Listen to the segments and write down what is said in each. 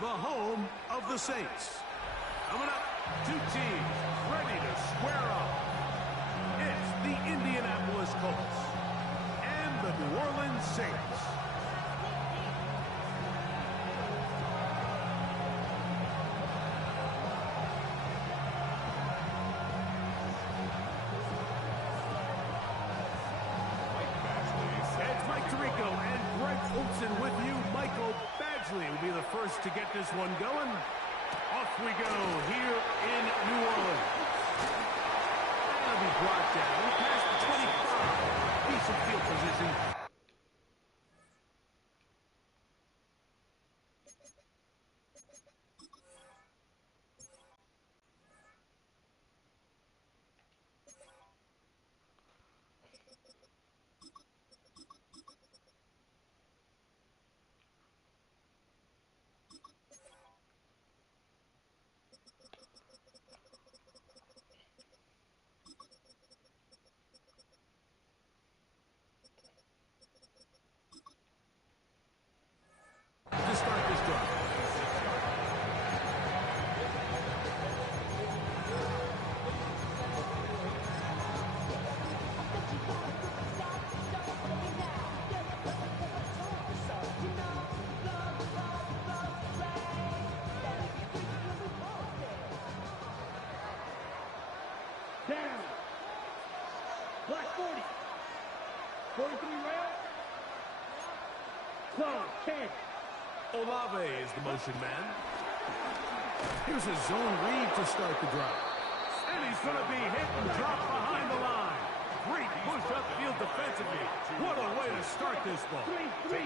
the home of the Saints. Coming up, two teams ready to square up. It's the Indianapolis Colts and the New Orleans Saints. It's Mike Tirico and Greg Olsen with you. Michael Badgley will be the first to get this one going. Off we go here in New Orleans. That'll be brought down past the 25. Decent field position. To start this drive. Down. Black 40. 43 round. Close. 10. Olave is the motion man. Here's a zone read to start the drive. And he's going to be hit and dropped behind the line. Great push upfield defensively. What a way to start this ball. 3-3.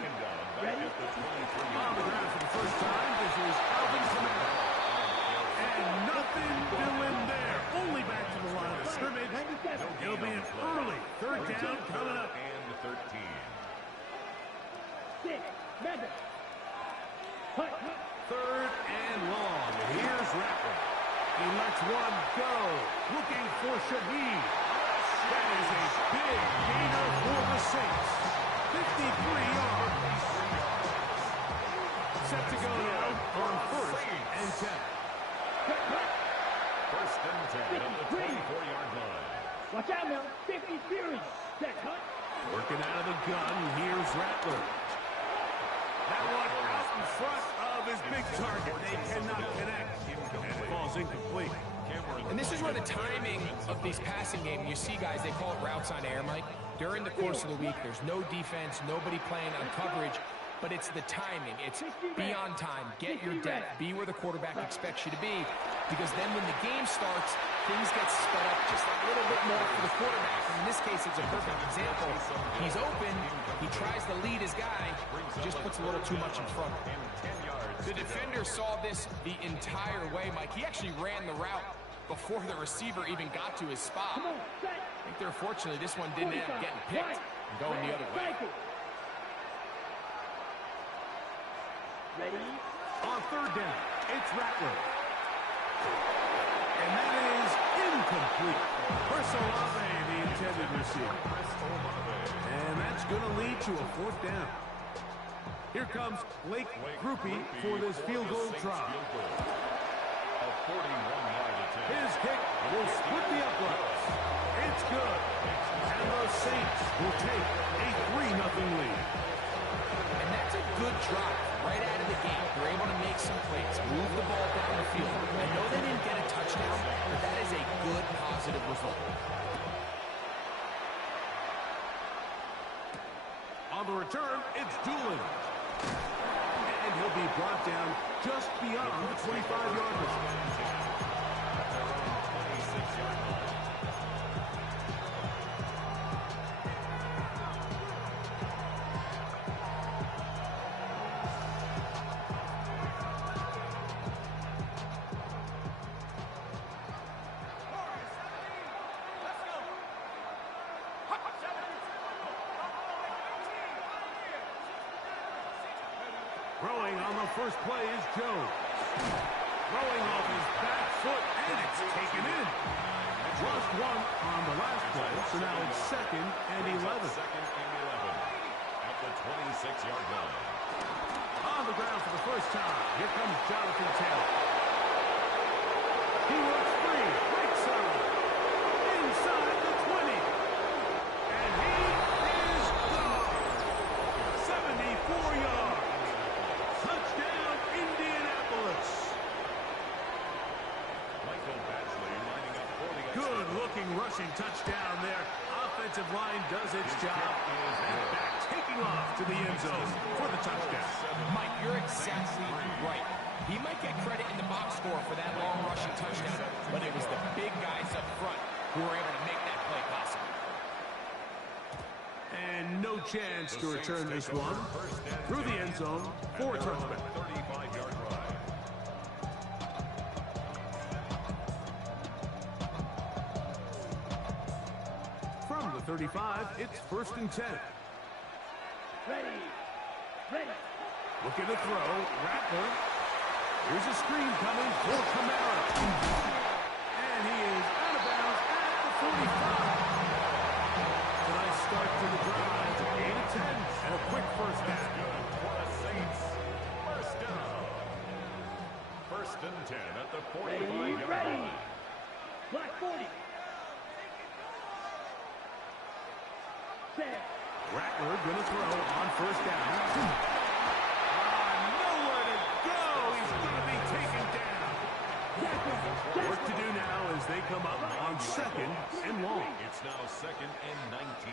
Ready? On the ground for the first time, this is Alvin Kamara. And nothing doing there. Only back to the line of scrimmage. It'll be an early third down coming up. And 13. 6. Mender. Hut. Third and long. Here's Rattler. He lets one go. Looking for Shaheed. That is a big gainer for the Saints. 53 yards. Set to go now on first and 10. First and 10 on the 24-yard line. Watch out now. 50 series. Set. Hut. Working out of the gun. Here's Rattler. That one out in front of his big target. They cannot connect. And it falls incomplete. And this is where the timing of these passing games, you see guys, they call it routes on air, Mike. During the course of the week, there's no defense, nobody playing on coverage, but it's the timing. It's be on time, get your depth, be where the quarterback expects you to be, because then when the game starts, things get sped up just a little bit more for the quarterback. And in this case, it's a perfect example. He's open, he tries to lead his guy, just puts a little too much in front. The defender saw this the entire way, Mike. He actually ran the route before the receiver even got to his spot. I think they're fortunately this one didn't end up getting picked and going the other way. Ready? On third down, it's Rattler. And that is incomplete. Chris Olave, the intended receiver. And that's going to lead to a fourth down. Here comes Blake Grupe for this field goal try. A 41-yard attempt. His kick will split the uprights. It's good. And the Saints will take a 3-0 lead. And that's a good drive right out of the gate. They're able to make some plays, move the ball down the field. I know they didn't get a touchdown, but that is a good, positive result. On the return, it's Doolin. And he'll be brought down just beyond the 25-yard line. Throwing on the first play is Jones. Throwing off his back foot, and it's taken in. Lost one on the last play, so now it's 2nd and 11. Second and 11 at the 26-yard line. A on the ground for the first time. Here comes Jonathan Taylor. He works free, right side, inside the 20. And he is gone. 74 yards. Touchdown, Indianapolis. Michael Badgley lining up for the Good-looking rushing touchdown there. Offensive line does its job. And back taking off to the end zone for the touchdown. Mike, you're exactly right. He might get credit in the box score for that long rushing touchdown, but it was the big guys up front who were able to make that play possible. And no chance to return this one through the end zone for a touchback. 35-yard ride. From the 35, it's 1st and 10. Ready. Ready. Looking to throw. Rattler. Here's a screen coming for Kamara. And he is out of bounds at the 45. A nice start to the drive. Gain of 10 and a quick first down. For the Saints. First down. 1st and 10 at the 45-yard Ready. line. Black 40. Set. Rattler going to throw on 1st down. Nowhere to go. He's going to be taken down. Work to do now as they come up on 2nd and long. It's now 2nd and 19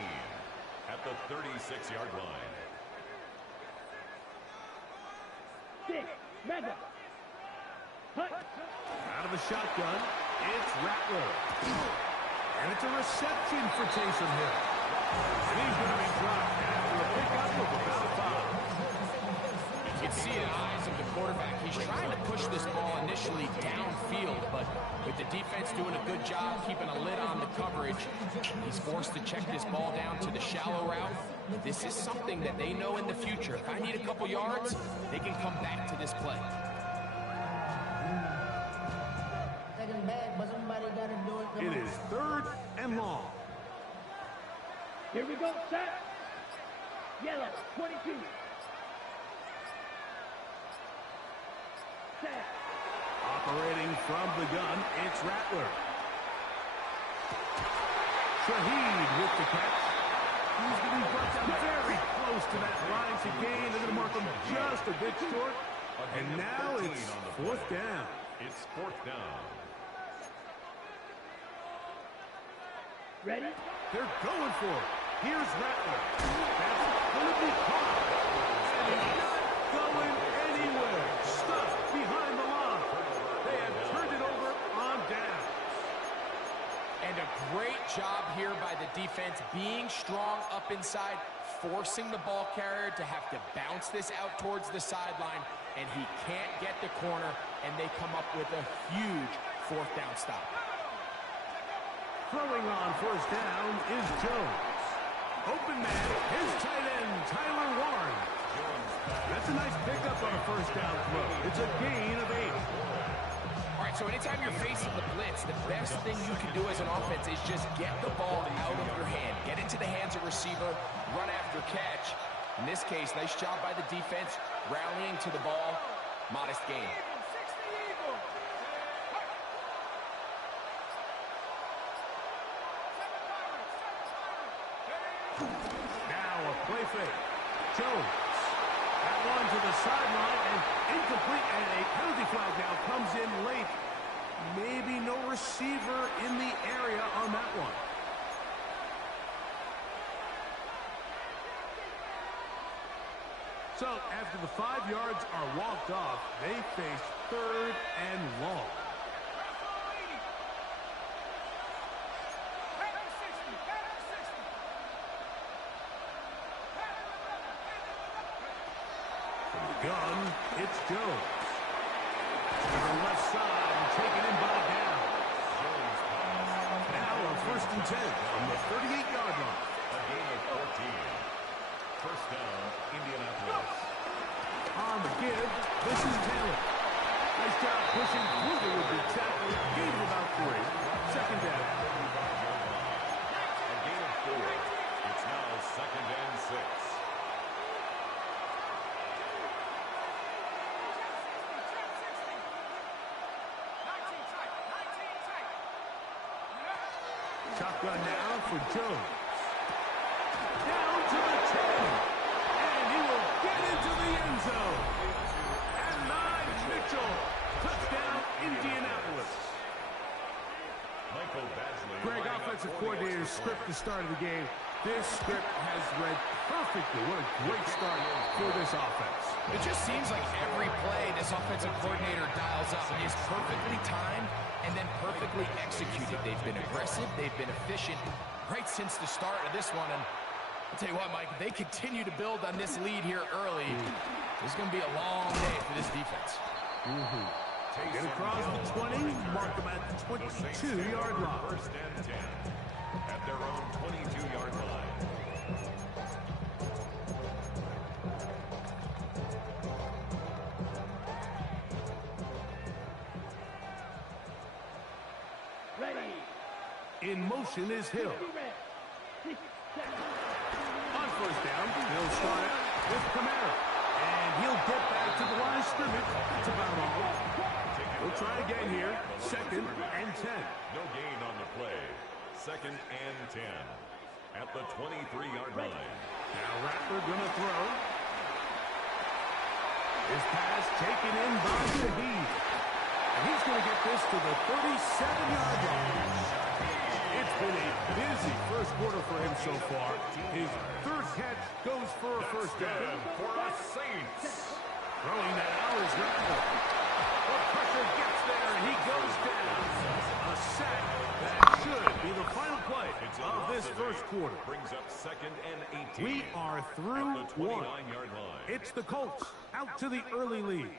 at the 36-yard line. 6. Mega. Hut. Out of the shotgun, it's Rattler. And it's a reception for Taysom Hill. And he's going to be dropped after a pickup of about 5. You can see in the eyes of the quarterback, he's trying to push this ball initially downfield, but with the defense doing a good job keeping a lid on the coverage, he's forced to check this ball down to the shallow route. This is something that they know in the future. If I need a couple yards, they can come back to this play. It is 3rd and long. Here we go. Set. Yellow. 22. Set. Operating from the gun, it's Rattler. Shaheed with the catch. He's going to be brought down very close to that line to gain. They're going to mark him just a bit short. And now it's 4th down. It's 4th down. Ready. They're going for it. Here's Rattler. That's going to be caught. And he's not going anywhere. Stuffed behind the line. They have turned it over on down. And a great job here by the defense, being strong up inside, forcing the ball carrier to have to bounce this out towards the sideline, and he can't get the corner, and they come up with a huge 4th down stop. Throwing on 1st down is Jones. Open man, his tight end, Tyler Warren. That's a nice pickup on a 1st down throw. It's a gain of 8. All right, so anytime you're facing the blitz, the best thing you can do as an offense is just get the ball out of your hand. Get into the hands of receiver, run after catch. In this case, nice job by the defense, rallying to the ball, modest gain. Now a play fake. Jones. That one to the sideline and incomplete, and a penalty flag now comes in late. Maybe no receiver in the area on that one. So after the 5 yards are walked off, they face 3rd and long. Gun, it's Jones. To the left side and taken in by down. Now a 1st and 10 from the 38-yard line. A gain of 14. 1st down, Indianapolis. On the give, this is Taylor. Nice job pushing through the would-be tackler. Gain of about 3. 2nd down. A gain of 4. It's now 2nd and 6. Shotgun now for Jones. Down to the 10. And he will get into the end zone. And Nye Mitchell. Touchdown, Indianapolis. Michael Badgley. Greg, offensive coordinator's script the start of the game. This script has read perfectly. What a great start for this offense. It just seems like every play this offensive coordinator dials up is perfectly timed and then perfectly executed. They've been aggressive. They've been efficient right since the start of this one. And I'll tell you what, Mike, they continue to build on this lead here early. This is going to be a long day for this defense. Get across the 20, mark them at the 22-yard line. First and 10 at their own 22-yard line. Ready. In motion is Hill. Be ready. 6 seconds. On first down, he'll start out with Kamara. And he'll get back to the line of scrimmage. That's about all. We'll try again here. Second and 10. No gain on the play. Second and 10 at the 23-yard line. Now Rattler gonna throw. His pass taken in by Shaheed. And he's gonna get this to the 37-yard line. It's been a busy first quarter for him so far. His third catch goes for a first down. For the Saints. Throwing now is Rattler. The pressure gets there, and he goes down. A sack that should be the final play of this first quarter. Brings up second and 18. We are through at the one. 29-yard line. It's the Colts out to the early lead.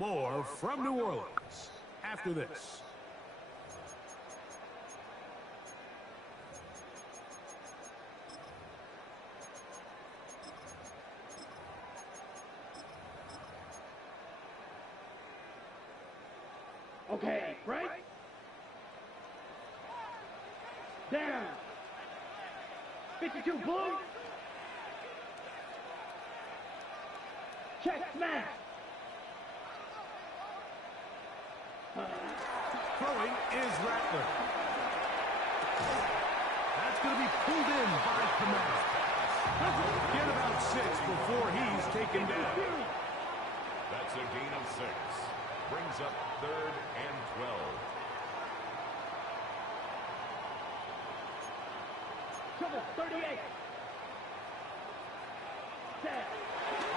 More from New Orleans after this. Okay, right? Down. 52 blue. Check smash. Throwing is Rattler. That's going to be pulled in by Kamara. Get about 6 before he's taken down. That's a gain of 6. Brings up third and 12. Trouble 38. Set.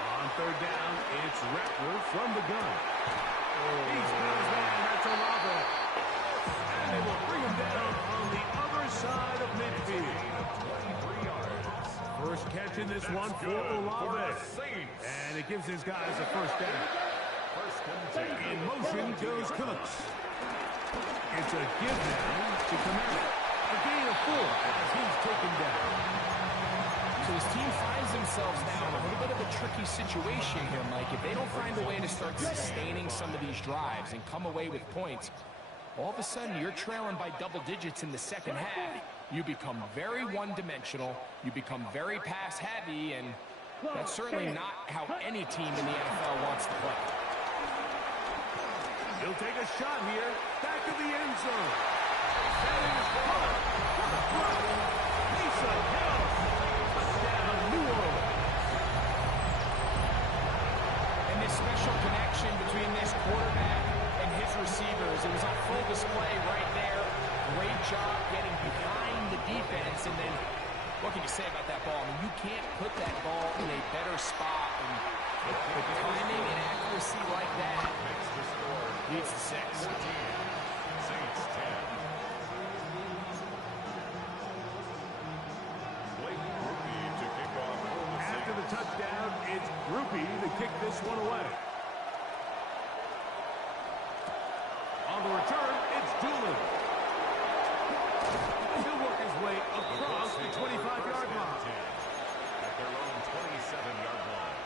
On third down, it's Rattler from the gun. He spins man, that's Olave. And they will bring him down on the other side of midfield. 23 yards. First catch in this one for Olave. And it gives his guys a first down. First and 10. In motion goes Cooks. It's a give now to Kamara. A gain of 4 as he's taken down. So his team finds themselves now in a little bit of a tricky situation here, Mike. If they don't find a way to start sustaining some of these drives and come away with points, all of a sudden you're trailing by double digits in the second half. You become very one-dimensional. You become very pass-heavy, and that's certainly not how any team in the NFL wants to play. He'll take a shot here. Back of the end zone. That is caught. Taysom Hill. Touchdown, New Orleans. And this special connection between this quarterback and his receivers, it was on full display right there. Great job getting behind the defense. And then, what can you say about that ball? I mean, you can't put that ball in a better spot. And with timing and accuracy like that, leads to 6. Saints 10. Blake Grupe to kick off for the After the touchdown, it's Grupe to kick this one away. On the return, it's Doolin. He'll work his way across the 25-yard line. At their own 27-yard line.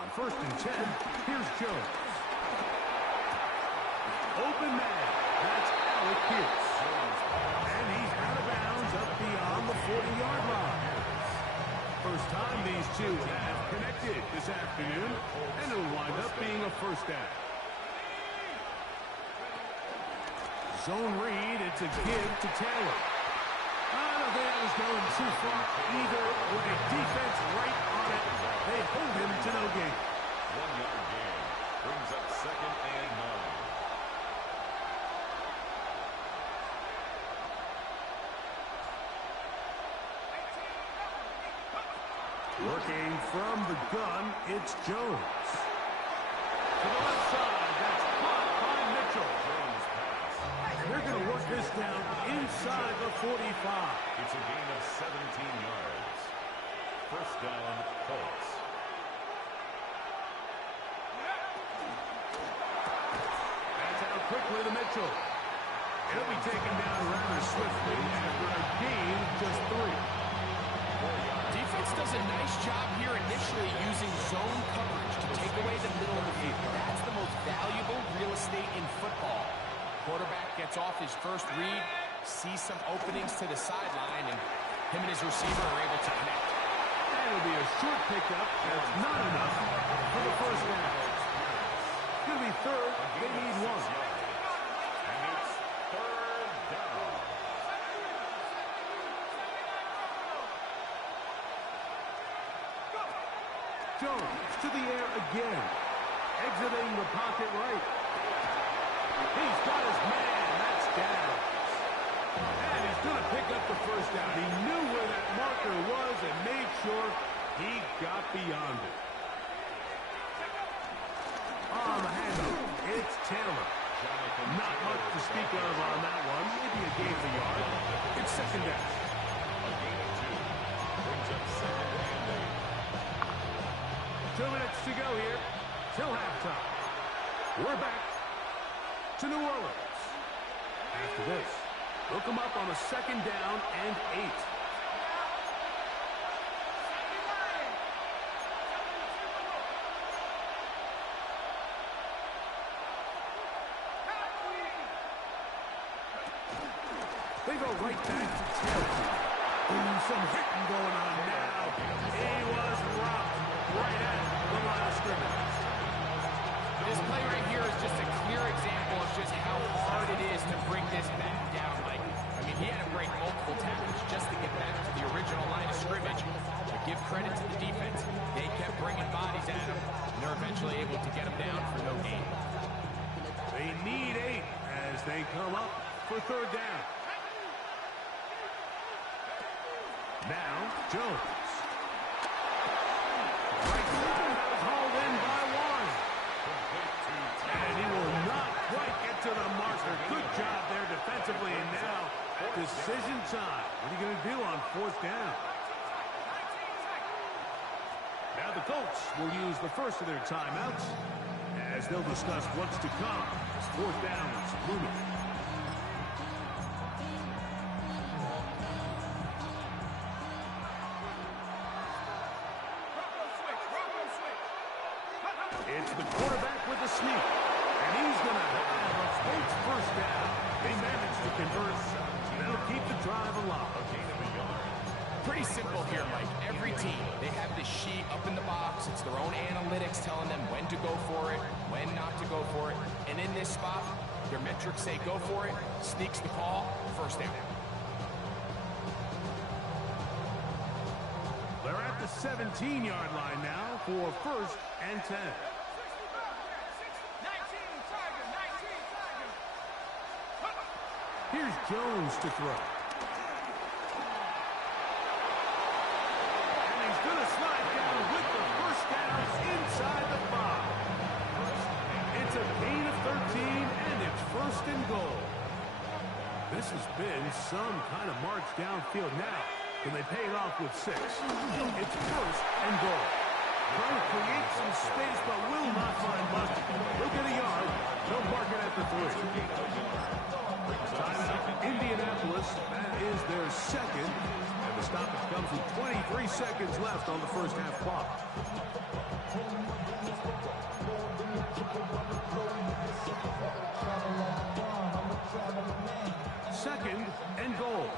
On first and 10, here's Jones. Open man. That's Alec Pierce. And he's out of bounds up beyond the 40 20-yard line. First time these two have connected this afternoon, and it'll wind up being a first down. Zone read, it's a give to Taylor. I don't think that was going too far either way. Defense right on it. They hold him to no gain. 1-yard gain brings up 2nd and 9. Working from the gun, it's Jones. To the left side, that's caught by Mitchell. Jones pass. And they're going to work this down inside the 45. It's a gain of 17 yards. First down, Colts. That's out quickly to Mitchell. He'll be taken down rather swiftly after a gain of just 3. Defense does a nice job here initially using zone coverage to take away the middle of the field. That's the most valuable real estate in football. Quarterback gets off his first read, sees some openings to the sideline, and him and his receiver are able to connect. That'll be a short pickup. That's not enough for the first down. It's going to be third. They need 1. And it's 3rd down. Jones to the air again. Exiting the pocket right. He's got his man. That's down. And he's going to pick up the first down. He knew where that marker was and made sure he got beyond it. On the handoff, it's Taylor. Not much to speak of on that one. Maybe a gain of a yard. It's 2nd down. A gain of 2 brings up 2nd and 8. 2 minutes to go here till halftime. We're back to New Orleans. After this, we'll come up on a 2nd down and 8. They go right back to Taylor. Ooh, some hitting going on now. He was rocked right at the line of scrimmage. This play right here is just a clear example of just how hard it is to bring this back down, Mike. I mean, he had to break multiple tackles just to get back to the original line of scrimmage. But give credit to the defense. They kept bringing bodies at him, and they're eventually able to get him down for no gain. They need 8 as they come up for 3rd down. Now, Jones. Right side is hauled in by Warren. And he will not quite get to the marker. Good job there defensively. And now, decision time. What are you going to do on 4th down? Now the Colts will use the first of their timeouts as they'll discuss what's to come as 4th down is looming. It's the quarterback with the sneak, and he's going to have a Colts first down. They managed to convert, and they'll keep the drive alive. Pretty simple here, Mike. Every team, they have this sheet up in the box. It's their own analytics telling them when to go for it, when not to go for it. And in this spot, their metrics say go for it, sneaks the call, first down. They're at the 17-yard line now for 1st and 10. Here's Jones to throw. And he's going to slide down with the first down inside the 5. It's a gain of 13, and it's 1st and goal. This has been some kind of march downfield now. Can they pay it off with 6? It's 1st and goal. Trying to create some space, but will not find much. They'll get a yard. They'll mark it at the 3. Timeout, Indianapolis. That is their 2nd. And the stoppage comes with 23 seconds left on the first half clock. 2nd and goal.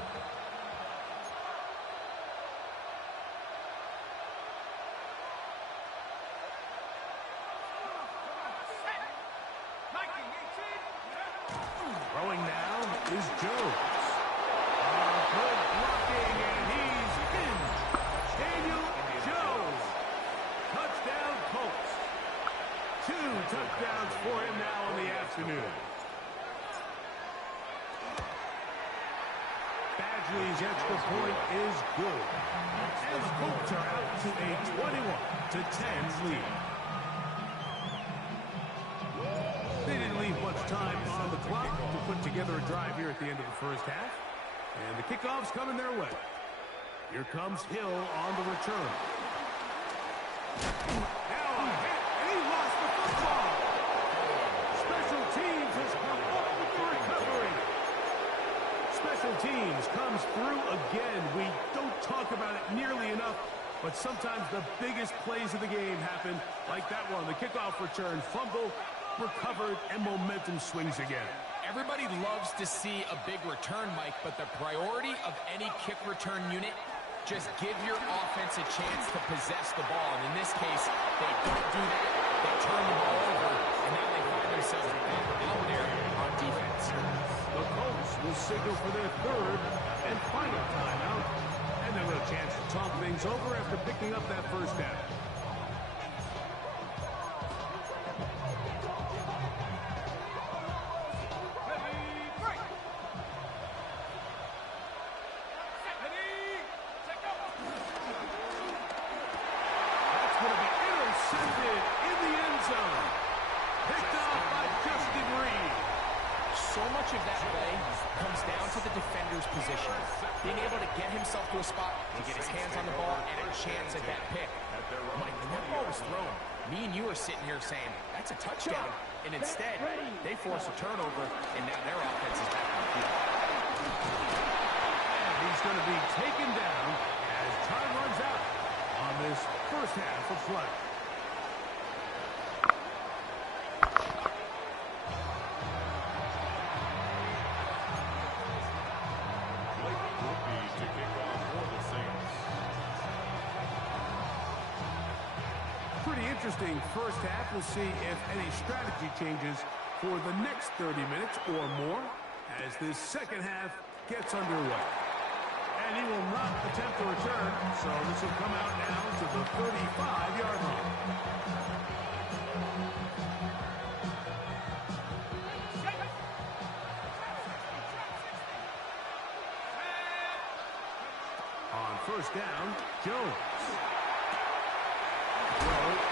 is Jones. Good blocking, and he's in. Daniel Jones. Touchdown, Colts. 2 touchdowns for him now in the afternoon. Badgley's extra point is good. And the Colts are out to a 21-10 lead. They didn't leave much time on the clock to put together a drive here at the end of the first half. And the kickoff's coming their way. Here comes Hill on the return. Now a hit, and he lost the football. Special teams has come up with the recovery. Special teams comes through again. We don't talk about it nearly enough, but sometimes the biggest plays of the game happen like that one. The kickoff return, fumble, recovered, and momentum swings again. Everybody loves to see a big return, Mike, but the priority of any kick return unit, just give your offense a chance to possess the ball. And in this case, they don't do that. They turn the ball over, and now they find themselves out there on defense. The Colts will signal for their third and final timeout, and they'll have a chance to talk things over after picking up that first down. So much of that play comes down to the defender's position. Being able to get himself to a spot, to get his hands on the ball, and a chance at that pick. Mike, when that ball was thrown, me and you are sitting here saying, that's a touchdown. And instead, they force a turnover, and now their offense is back on the field. And he's going to be taken down as time runs out on this first half of play. Interesting first half. We'll see if any strategy changes for the next 30 minutes or more as this second half gets underway. And he will not attempt to return, so this will come out now to the 35-yard line. On first down, Jones.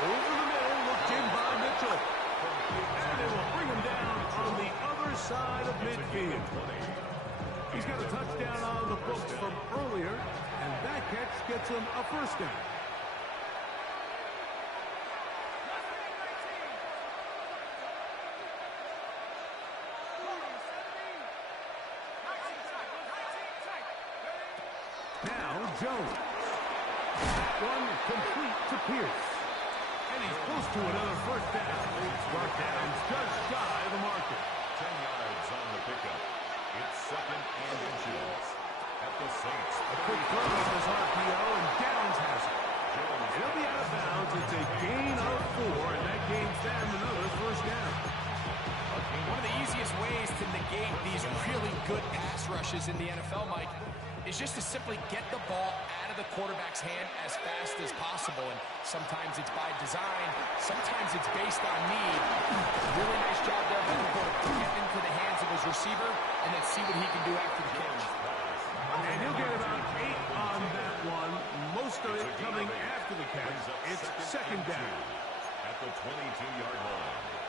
Over the middle, looked in by Mitchell. And they will bring him down on the other side of midfield. He's got a touchdown on the books from earlier, and that catch gets him a first down. Now Jones. One complete to Pierce. And he's close to another first down. Brought down just shy of the marker. 10 yards on the pickup. It's second and inches at the Saints. A quick throw on his RPO, and Downs has it. He'll be out of bounds. It's a gain of 4, and that gains them another first down. One of the easiest ways to negate these really good pass rushes in the NFL, Mike, is just to simply get the ball out of the quarterback's hand as fast as possible. And sometimes it's by design, sometimes it's based on need. Really nice job there by the quarterback to get into the hands of his receiver and then see what he can do after the catch. And he'll get about 8 on that one. Most of it coming after the catch. It's second down. At the 22-yard line.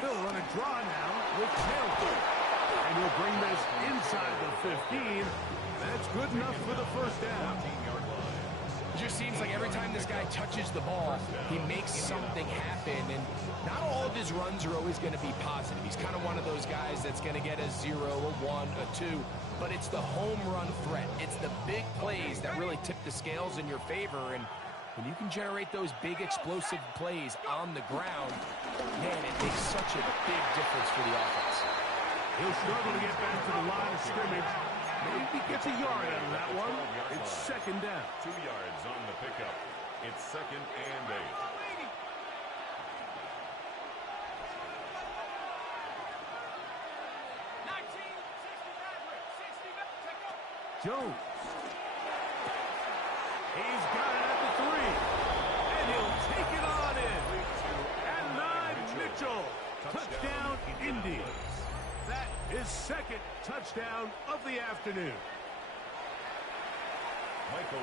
They'll run a draw now with Hill. And he'll bring this inside the 15. That's good enough for the first down. It just seems like every time this guy touches the ball, he makes something happen, and not all of his runs are always going to be positive. He's kind of one of those guys that's going to get a 0, a 1, a 2, but it's the home run threat. It's the big plays that really tip the scales in your favor, and when you can generate those big explosive plays on the ground, man, it makes such a big difference for the offense. He'll struggle to get back to the line of scrimmage. Maybe gets a yard out of that one. It's second down. 2 yards on the pickup. It's second and 8. Jones. He's got it at the 3. And he'll take it on in. At 9, Mitchell. Touchdown, Indy. That is second touchdown of the afternoon.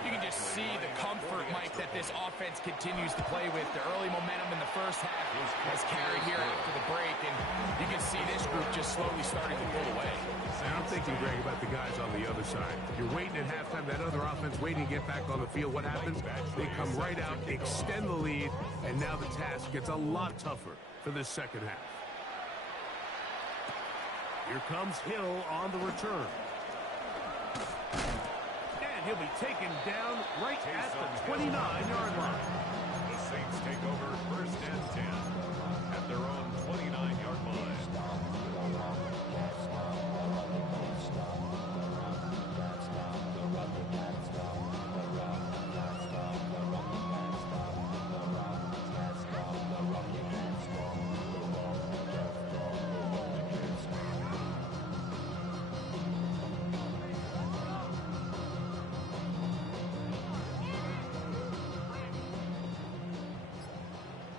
You can just see the comfort, Mike, that this offense continues to play with. The early momentum in the first half has carried here after the break, and you can see this group just slowly starting to pull away. And I'm thinking, Greg, about the guys on the other side. You're waiting at halftime, that other offense waiting to get back on the field. What happens? They come right out, extend the lead, and now the task gets a lot tougher for this second half. Here comes Hill on the return. And he'll be taken down right at the 29-yard line. The Saints take over first and 10 at their own 29-yard line.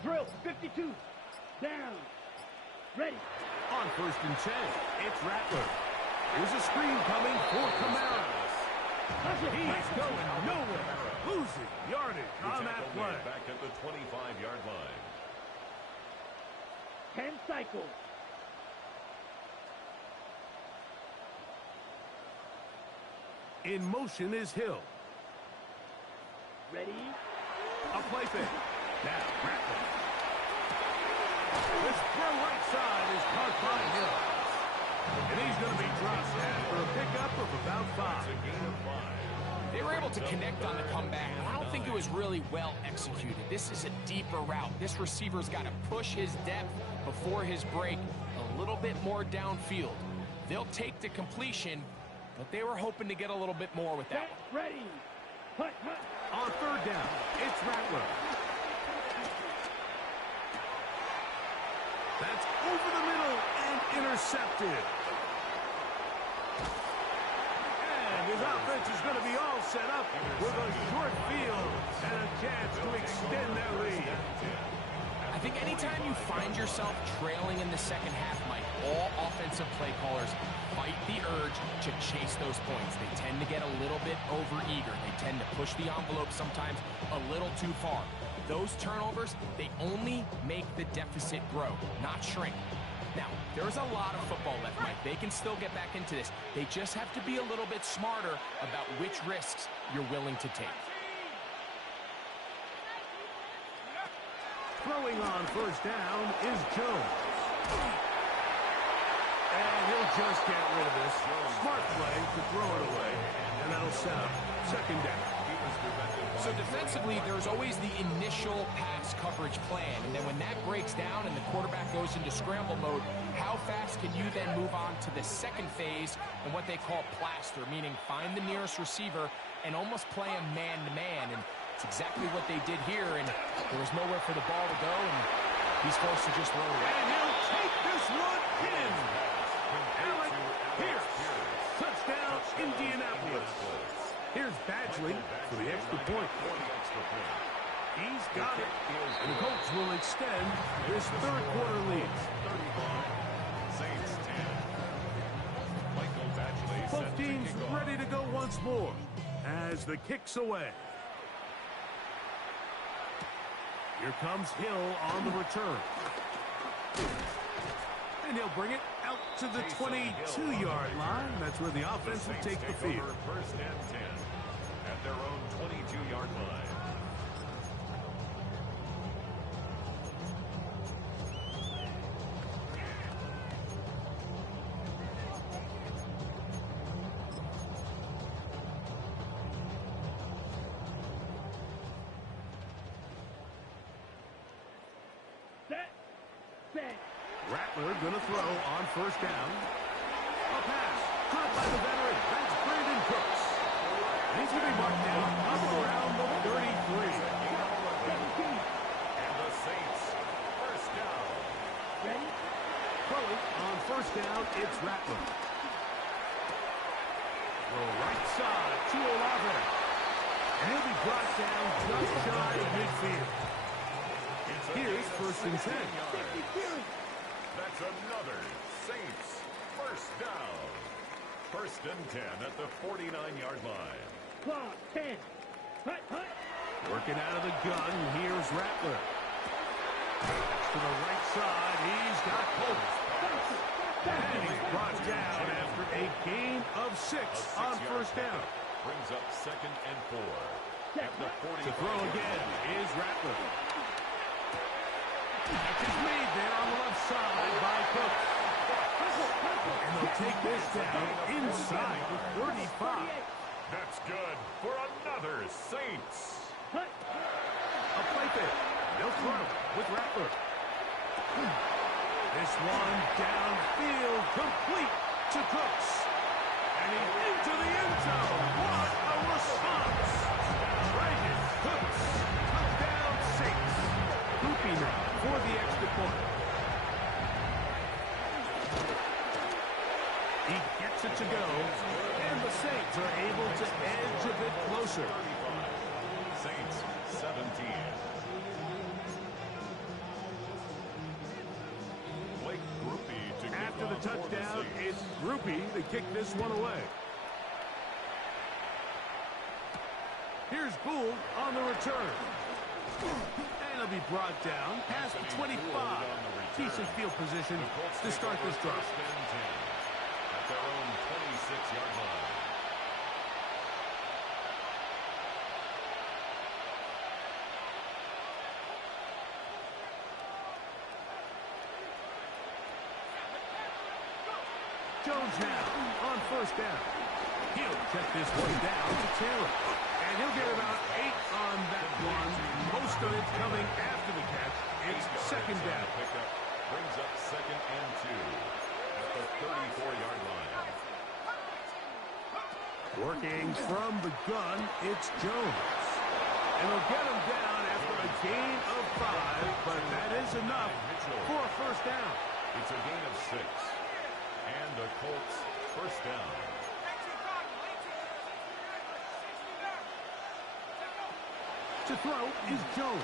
Drill 52. Down. Ready. On first and 10, it's Rattler. Here's a screen coming for Kamara. He's going nowhere. Losing yardage on that play. Back at the 25-yard line. 10 cycles. In motion is Hill. Ready. A play fake. Now, Rattler. This throw right side is caught by Hill. And he's going to be dropped after a pickup of about 5. It's a gain of 5. They were able to connect on the comeback. I don't think it was really well executed. This is a deeper route. This receiver's got to push his depth before his break a little bit more downfield. They'll take the completion, but they were hoping to get a little bit more with that one. Ready. Hut, hut. On third down, it's Rattler. That's over the middle and intercepted. And his offense is going to be all set up with a short field and a chance to extend their lead. I think anytime you find yourself trailing in the second half, Mike, all offensive play callers fight the urge to chase those points. They tend to get a little bit overeager. They tend to push the envelope sometimes a little too far. Those turnovers, they only make the deficit grow, not shrink. Now, there's a lot of football left, Mike. They can still get back into this. They just have to be a little bit smarter about which risks you're willing to take. Throwing on first down is Jones. And he'll just get rid of this. Smart play to throw it away. And that'll set up second down. So defensively, there's always the initial pass coverage plan. And then when that breaks down and the quarterback goes into scramble mode, how fast can you then move on to the second phase and what they call plaster, meaning find the nearest receiver and almost play a man-to-man. And it's exactly what they did here, and there was nowhere for the ball to go, and he's forced to just roll it. And he'll take this one in. Alec Pierce. Touchdown, Indianapolis. Here's Badgley for the extra point. He's got it. And the Colts will extend this third quarter lead. Saints 10. Michael Badgley Both set to teams kick off. ready to go once more as the kick's away. Here comes Hill on the return. And he'll bring it out to the 22-yard line. That's where the offense will take the field. First and 10. at their own 22-yard line. Rattler going to throw on first down. A pass caught by the veteran. That's Brandon Cooks. And he's going to be marked down up around the 33. And the Saints, first down. Ready? Throwing on first down, it's Rattler. Throw right side to Olave. And he'll be brought down just shy of midfield. Here's first and 10. That's another Saints first down. First and 10 at the 49-yard line. Clock, 10. Hut, hut. Working out of the gun, here's Rattler. To the right side, he's got Colts. And he's brought down after a gain of 6 on first down. Brings up second and 4. At the 40. To throw again is Rattler. Catch is made there on the left side by Cooks. And they'll take this down inside the 35. That's good for another Saints. A play fake. They'll throw with Rattler. This one downfield, complete to Cooks. And he's into the end zone. What a response. Brandon Cooks. Touchdown Saints. Loopy now for the extra point. He gets it to go. And the Saints are able to edge a bit closer. Saints 17. Blake Grupe to kick After the off for touchdown, Saints. it's Grupe to kick this one away. Here's Gould on the return. And he'll be brought down past the 25. Decent field position to start this drive. First and 10 at their own 26-yard line. Jones now on first down. He'll check this one down to Taylor. And he'll get about 8 on that one. Most of it coming after the catch. It's second down. Pickup brings up second and 2 at the 34-yard line. Working from the gun, it's Jones. And they'll get him down after a gain of 5, but that is enough for a first down. It's a gain of 6. And the Colts first down. To throw is Jones.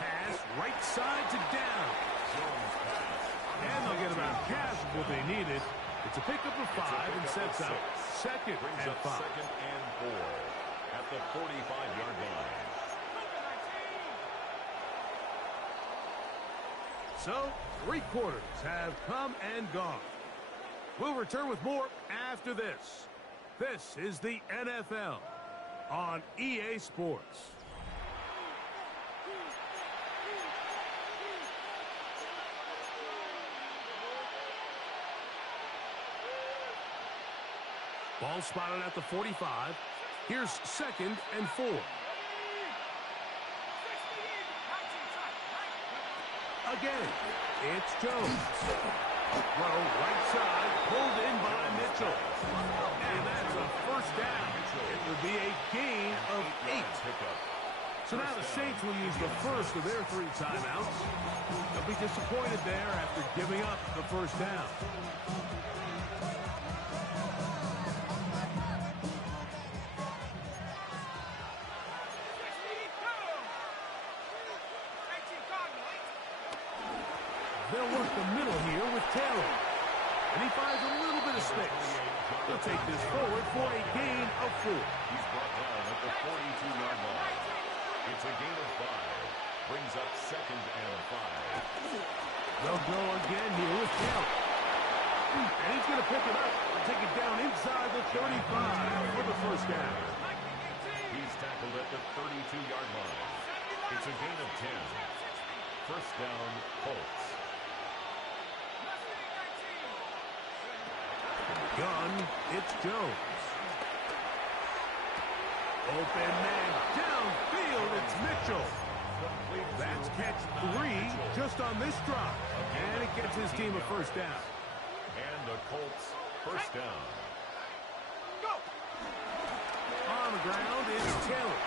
Pass right side to down. Jones pass. And they'll get about half of what they needed. It's a pickup of 5 and sets up second Brings and up 5. second and 4 at the 45-yard line. So, 3 quarters have come and gone. We'll return with more after this. This is the NFL on EA Sports. Ball spotted at the 45. Here's second and 4. Again, it's Jones. Throw right side, pulled in by Mitchell. And that's a first down. It will be a gain of 8. So now the Saints will use the first of their 3 timeouts. They'll be disappointed there after giving up the first down. They'll work the middle here with Taylor. And he finds a little bit of space. He'll take this forward for a gain of 4. He's brought down at the 42-yard line. It's a gain of 5. Brings up second and 5. They'll go again here with Taylor. And he's going to pick it up and take it down inside the 35 for the first down. He's tackled at the 32-yard line. It's a gain of 10. First down, Colts. Gun, it's Jones. Open man, downfield, it's Mitchell. That's catch 3 just on this drive. And it gets his team a first down. And the Colts first down. On the ground, it's Taylor.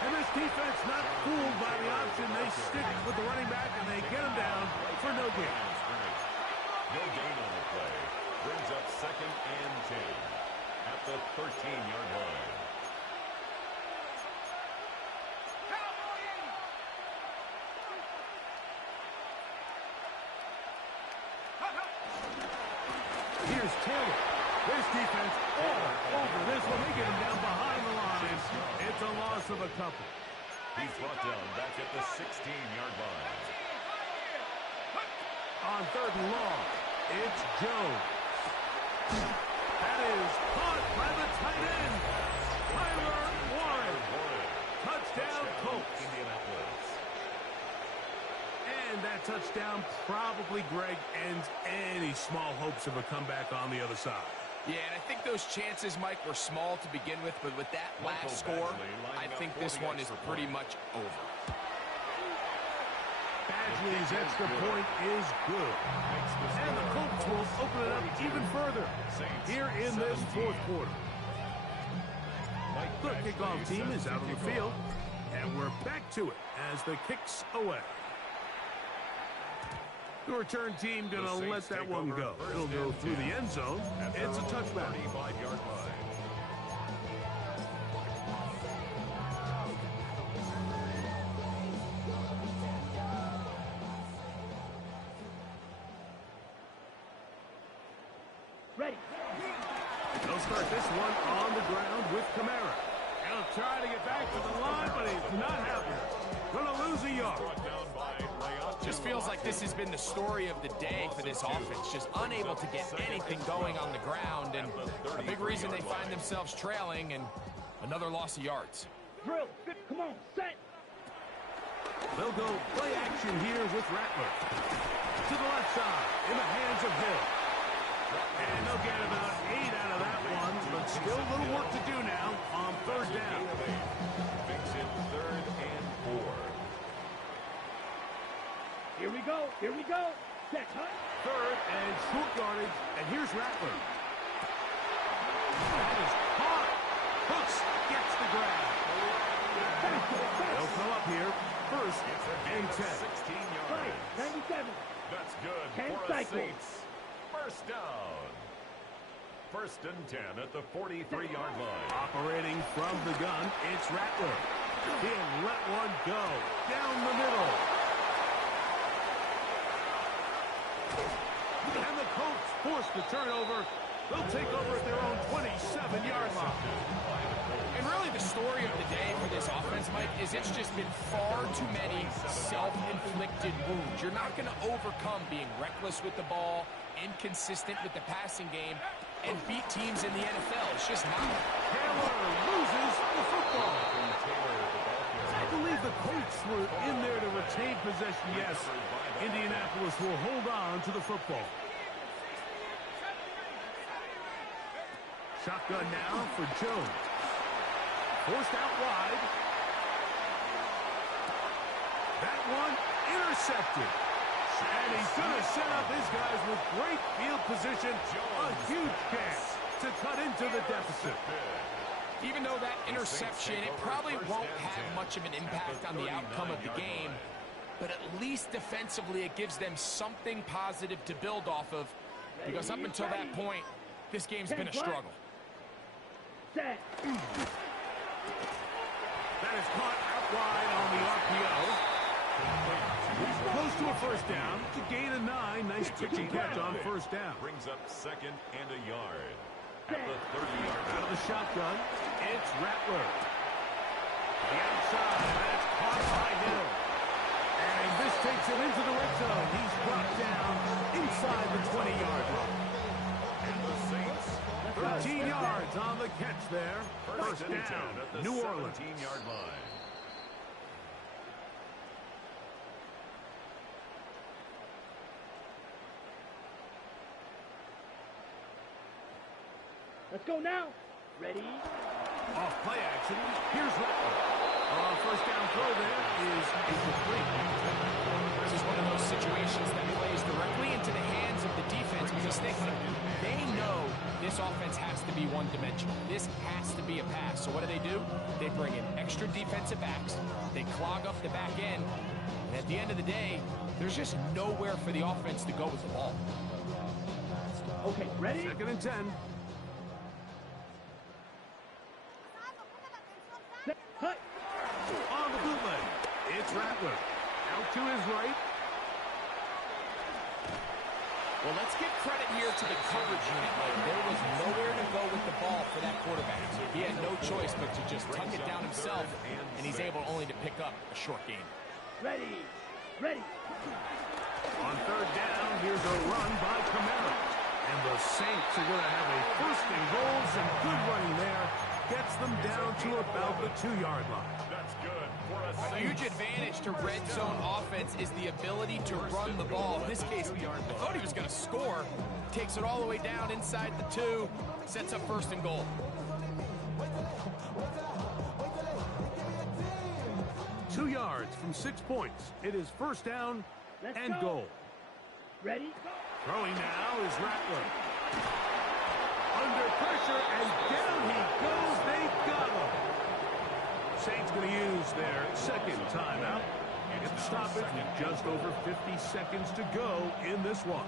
And this defense not fooled by the option. They stick with the running back and they get him down for no gain. No gain on the play. Brings up second and 10 at the 13-yard line. Here's Taylor. This defense all over this one. They get him down behind the line. It's a loss of a couple. He's brought down back at the 16-yard line. On third and long, it's Jones. That is caught by the tight end, Tyler Warren. Touchdown, Colts. Indianapolis. And that touchdown probably, Greg, ends any small hopes of a comeback on the other side. Yeah, and I think those chances, Mike, were small to begin with, but with that last score, I think this one is pretty much over. Badgley's extra point is good. And the Colts will open it up even further here in this fourth quarter. The kickoff team is out on the field, and we're back to it as the kick's away. The return team going to let that one go. It'll go through the end zone. It's a touchback. 35-yard line. Ready. They'll start this one on the ground with Kamara. He'll try to get back to the line, but he's not happy. Going to lose a yard. Just feels like this has been the story of the day for this offense. Just unable to get anything going on the ground, and a big reason they find themselves trailing, and another loss of yards. Drill. Come on. Set. They'll go play action here with Rattler. To the left side, in the hands of Hill. And they'll get about 8 out of that one, but still a little work to do now on third down. Makes it 3rd and 4. Here we go. Here we go. Check, huh? Third and short yardage, and here's Rattler. That is caught. Hooks gets the grab. They'll come up here, first and 10. 16 Right. yards. 97. That's good 10 for a cycles. Saints first down. First and 10 at the 43-yard line. Operating from the gun, it's Rattler. He'll let one go down the middle. And the Colts force the turnover. They'll take over at their own 27-yard line. And really the story of the day for this offense, Mike, is it's just been far too many self-inflicted wounds. You're not going to overcome being reckless with the ball, inconsistent with the passing game, and beat teams in the NFL. It's just not. Taylor loses the football. I believe the Colts were in there to retain possession. Yes, Indianapolis will hold on to the football. Shotgun now for Jones. Forced out wide. That one intercepted. And he's going to set up his guys with great field position. A huge chance to cut into the deficit. Even though that interception, it probably won't have much of an impact on the outcome of the game, but at least defensively it gives them something positive to build off of, because up until that point, this game's been a struggle. Set. That is caught out wide on the RPO. Close to a first down to gain a 9. Nice pitch and catch on first down. Brings up 2nd and a yard. At the 30-yard Out of line. the shotgun, it's Rattler. The outside, that's caught by Hill. And this takes him into the red zone. He's brought down inside the 20-yard line. And the Saints 13 yards yards on the catch there. First and 10 down, at the New Orleans. 17-yard line. Let's go now. Ready? Off play action. Here's Rattler. First down throw there is incomplete. This is one of those situations that plays directly into the hands of the defense because they know this offense has to be one-dimensional. This has to be a pass. So what do? They bring in extra defensive backs. They clog up the back end. And at the end of the day, there's just nowhere for the offense to go with the ball. Okay, ready? Second and 10. Set. Hut. On the bootleg, it's Rattler. Out to his right. Well, let's give credit here to the coverage unit. There was nowhere to go with the ball for that quarterback. He had no choice but to just tuck it down himself, and he's able only to pick up a short gain. Ready. Ready. On third down, here's a run by Kamara. And the Saints are going to have a first and goal. Some good running there. Gets them down to about the 2-yard line. That's good for a A huge advantage to red zone offense is the ability to run the ball. In this case, I thought he was going to score. Takes it all the way down inside the 2. Sets up first and goal. 2 yards from 6 points. It is first down and goal. Ready? Throwing now is Rattler. Under pressure, and down he goes. They got him. Saints going to use their second timeout. Get the stoppage with just over 50 seconds to go in this one.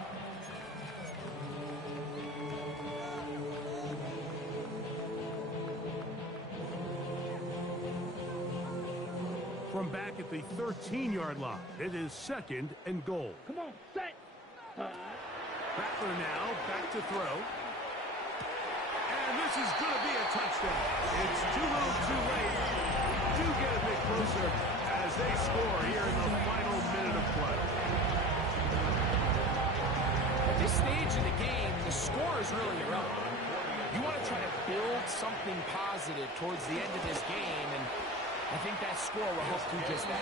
From back at the 13-yard line, it is second and goal. Come on, set. Rattler now back to throw. And this is going to be a touchdown. It's too little too late. Do get a bit closer as they score here in the final minute of play. At this stage of the game, the score is really irrelevant. You want to try to build something positive towards the end of this game, and I think that score will help do just that.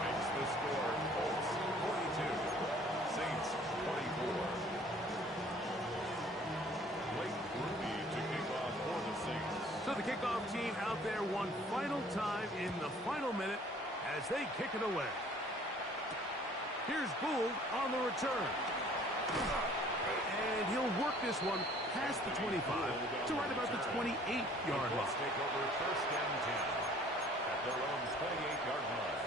Makes the score Colts 42, Saints 24. Blake Ruby to kick off for the Saints. So the kickoff team out there one final time in the final minute as they kick it away. Here's Gould on the return. And he'll work this one past the 25 to right about the 28-yard line. Let's take over first down 10 at their own 28-yard line.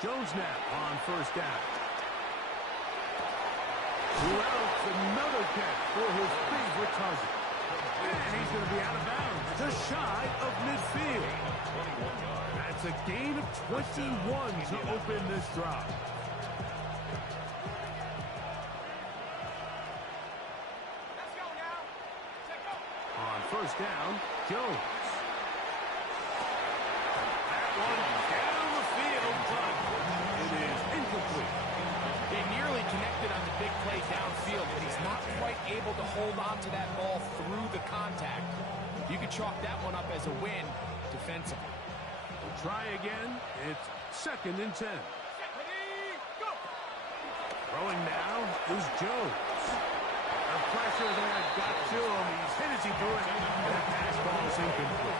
Jones now on first down. Routs another catch for his favorite target. And he's going to be out of bounds, just shy of midfield. That's a gain of 21 to open this drive. On first down, Jones. That one down the field, but it is incomplete. They nearly connected on the big play downfield, but he's not quite able to hold on to that ball through the contact. You could chalk that one up as a win defensively. We'll try again. It's second and 10. Throwing now is Jones. The pressure there got to him. He's hit as he threw it, and that pass ball is incomplete.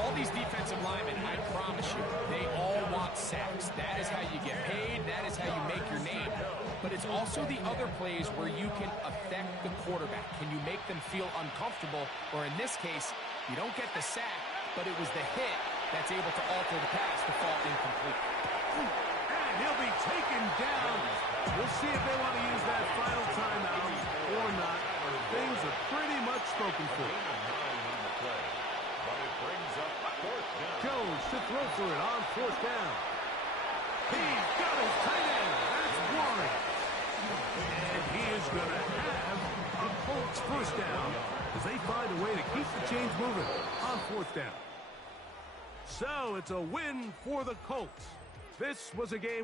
All these defensive linemen, I promise you, they all want sacks. That is how you get paid. That is how you make your name. But it's also the other plays where you can affect the quarterback. Can you make them feel uncomfortable? Or in this case, you don't get the sack, but it was the hit that's able to alter the pass to fall incomplete. And he'll be taken down. We'll see if they want to use that final timeout or not. Things are pretty much spoken for. But it brings up fourth down. Jones to throw for it on fourth down. He's got his tight end. That's Warren. And he is going to have a Colts first down as they find a way to keep the chains moving on fourth down. So it's a win for the Colts. This was a game